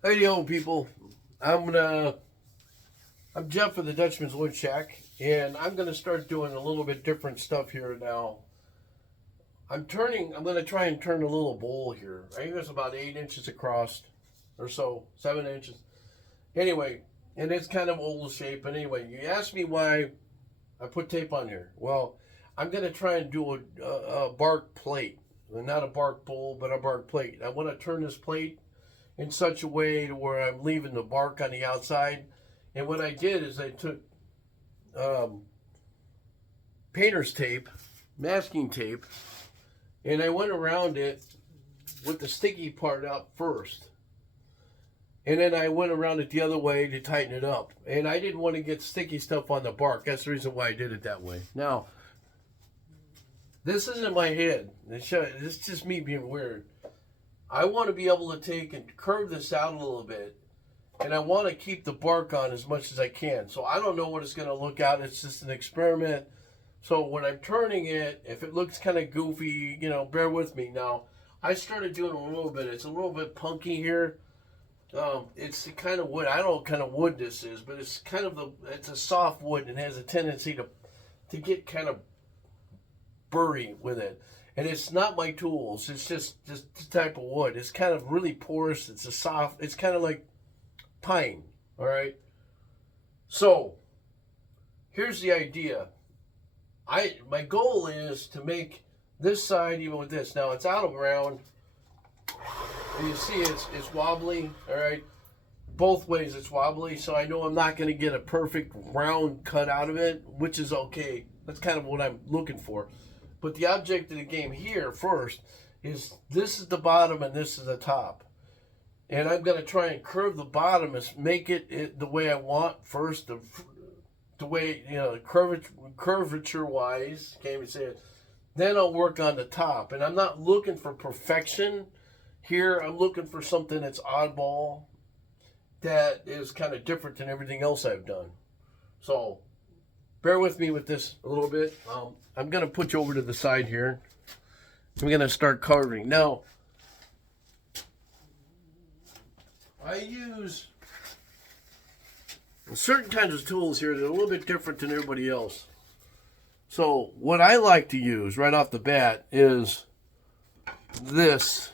Hey, yo, people. I'm gonna. I'm Jeff with the Dutchman's Wood Shack, and I'm gonna start doing a little bit different stuff here now. I'm turning. I'm gonna try and turn a little bowl here. I think it's about 8 inches across, or so, 7 inches. Anyway, and it's kind of oval shape. But anyway, you asked me why I put tape on here. Well, I'm gonna try and do a bark plate, not a bark bowl, but a bark plate. I want to turn this plate in such a way to where I'm leaving the bark on the outside. And what I did is I took um, painter's tape, masking tape, and I went around it with the sticky part up first. And then I went around it the other way to tighten it up. And I didn't want to get sticky stuff on the bark. That's the reason why I did it that way. Now, this isn't my head. It's just me being weird. I want to be able to take and curve this out a little bit, and I want to keep the bark on as much as I can. So I don't know what it's going to look out. It's just an experiment. So when I'm turning it, if it looks kind of goofy, bear with me. Now, I started doing a little bit. It's a little bit punky here. It's the kind of wood. I don't know what kind of wood this is, but it's it's a soft wood and has a tendency to get kind of burry with it. And it's not my tools. It's just the type of wood. It's kind of really porous. It's a soft. It's kind of like pine. All right. So here's the idea. My goal is to make this side even with this. Now it's out of ground. And you see it's wobbly. All right. Both ways it's wobbly. So I know I'm not going to get a perfect round cut out of it, which is okay. That's kind of what I'm looking for. But the object of the game here first is this is the bottom and this is the top. And I'm going to try and curve the bottom and make it the way I want first, the way, curvature wise, can't even say it. Then I'll work on the top. And I'm not looking for perfection here. I'm looking for something that's oddball, that is kind of different than everything else I've done. So bear with me with this a little bit. I'm going to put you over to the side here. I'm going to start carving. Now, I use certain kinds of tools here that are a little bit different than everybody else. So what I like to use right off the bat is this.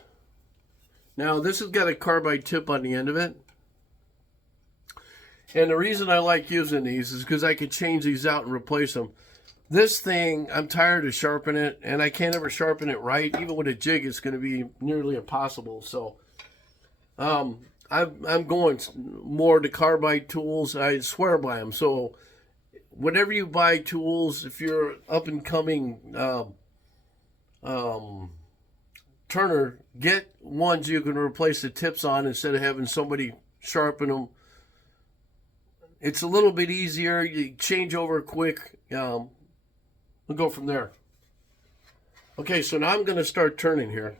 Now, this has got a carbide tip on the end of it. And the reason I like using these is because I can change these out and replace them. This thing, I'm tired of sharpening it, and I can't ever sharpen it right. Even with a jig, it's going to be nearly impossible. So I'm going more to carbide tools. I swear by them. So whenever you buy tools, if you're up and coming turner, get ones you can replace the tips on instead of having somebody sharpen them. It's a little bit easier. You change over quick. We'll go from there. Okay, so now I'm going to start turning here.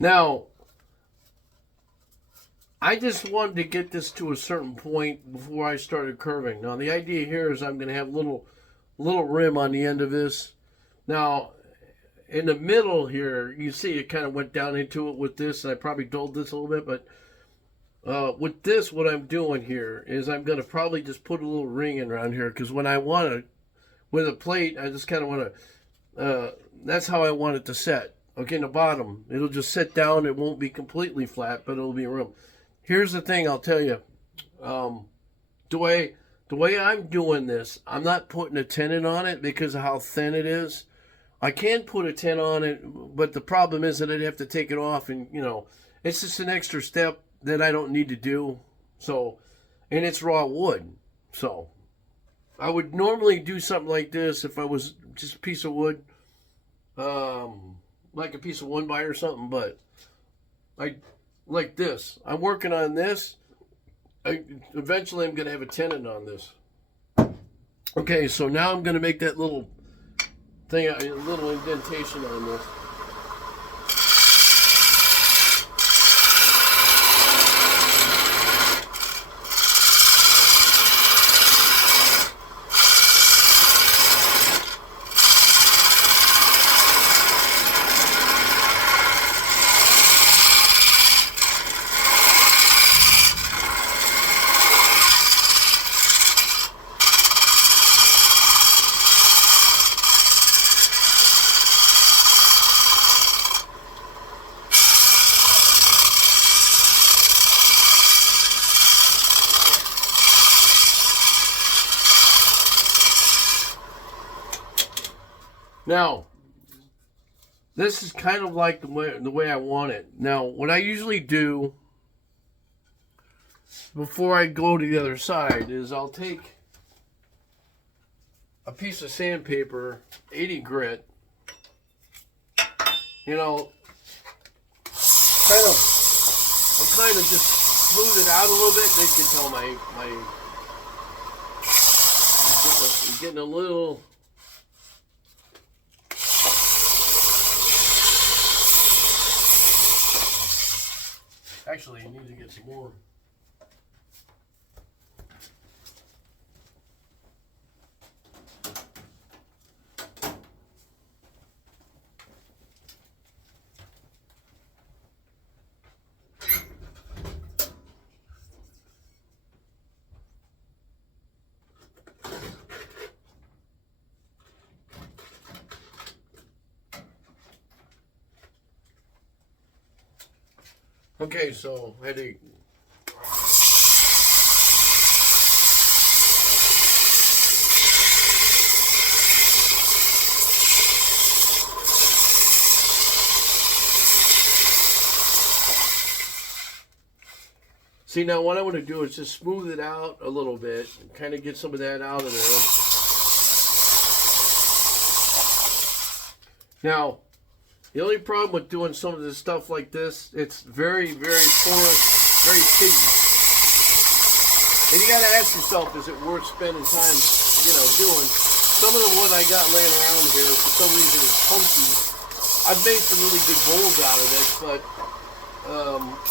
Now, I just wanted to get this to a certain point before I started curving. Now, the idea here is I'm going to have a little rim on the end of this. Now, in the middle here, you see it kind of went down into it with this, and I probably dulled this a little bit, but with this, what I'm doing here is I'm going to probably just put a little ring in around here, because when I want to, with a plate, I just kind of want to, that's how I want it to set. Okay, in the bottom. It'll just sit down. It won't be completely flat, but it'll be room. Here's the thing I'll tell you. The way I'm doing this, I'm not putting a tenon on it because of how thin it is. I can put a tenon on it, but the problem is that I'd have to take it off, and it's just an extra step that I don't need to do. So, and it's raw wood. So, I would normally do something like this if I was just a piece of wood, like a piece of 1x or something. But I like this. I'm working on this. Eventually, I'm going to have a tenon on this. Okay, so now I'm going to make that little thing, a little indentation on this. Now, this is kind of like the way I want it. Now, what I usually do before I go to the other side is I'll take a piece of sandpaper, 80 grit, I'll kind of just smooth it out a little bit. They can tell I'm getting a little. Actually, you need to get some more. Okay, so I had to. See, now what I want to do is just smooth it out a little bit and kind of get some of that out of there. Now, the only problem with doing some of this stuff like this, it's very, very porous, very piggy. And you got to ask yourself, is it worth spending time, doing? Some of the wood I got laying around here, for some reason, is funky. I've made some really good bowls out of it, but,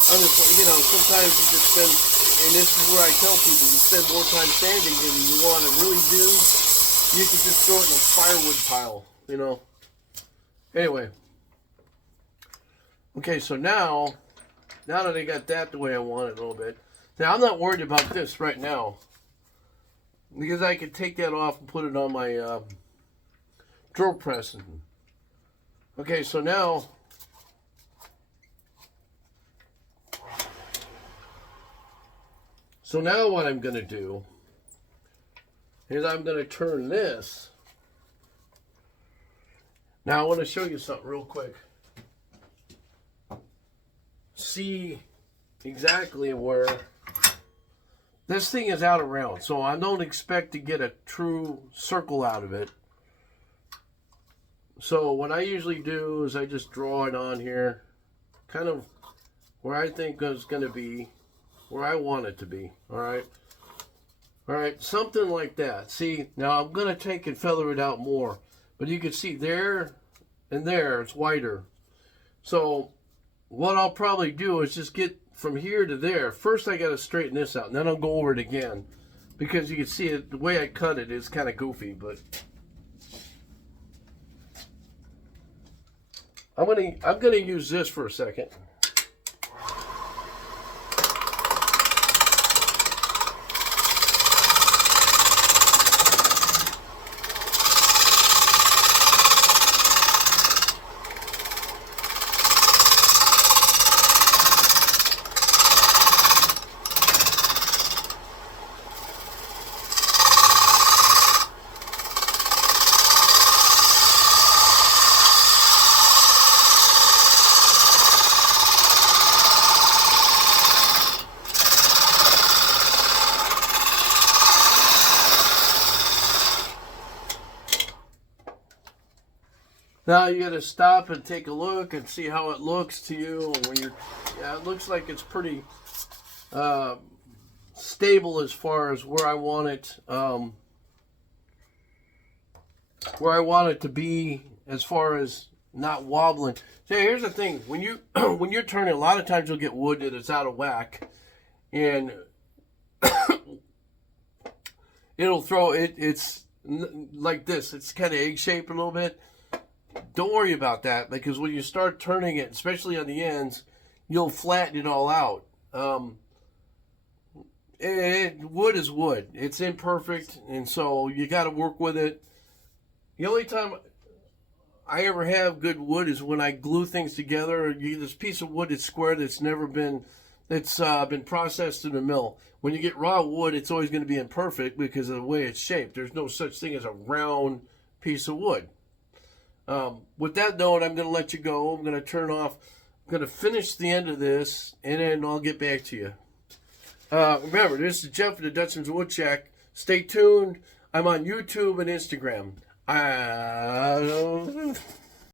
sometimes you just spend, and this is where I tell people, you spend more time sanding than you want to really do. You can just throw it in a firewood pile, Anyway. Okay, so now that I got that the way I want it a little bit, now I'm not worried about this right now because I could take that off and put it on my drill press. Okay, so now what I'm going to do is I'm going to turn this. Now I want to show you something real quick. See exactly where this thing is out around, so I don't expect to get a true circle out of it. So what I usually do is I just draw it on here, kind of where I think is going to be, where I want it to be. All right, something like that. See, now I'm going to take and feather it out more, but you can see there and there it's wider. So what I'll probably do is just get from here to there. First I got to straighten this out, and then I'll go over it again, because you can see it, the way I cut it is kind of goofy, but I'm gonna use this for a second. Now you got to stop and take a look and see how it looks to you. When you're, yeah, it looks like it's pretty stable as far as where I want it. Where I want it to be as far as not wobbling. So here's the thing: when you when you're turning, a lot of times you'll get wood that is out of whack, and it'll throw it. It's like this. It's kind of egg shaped a little bit. Don't worry about that, because when you start turning it, especially on the ends, you'll flatten it all out. Wood is wood. It's imperfect, and so you got to work with it. The only time I ever have good wood is when I glue things together. This piece of wood that's square that's been processed in the mill. When you get raw wood, it's always going to be imperfect because of the way it's shaped. There's no such thing as a round piece of wood. With that note, I'm going to let you go. I'm going to turn off. I'm going to finish the end of this, and then I'll get back to you. Remember, this is Jeff at the Dutchman's Wood Shack. Stay tuned. I'm on YouTube and Instagram.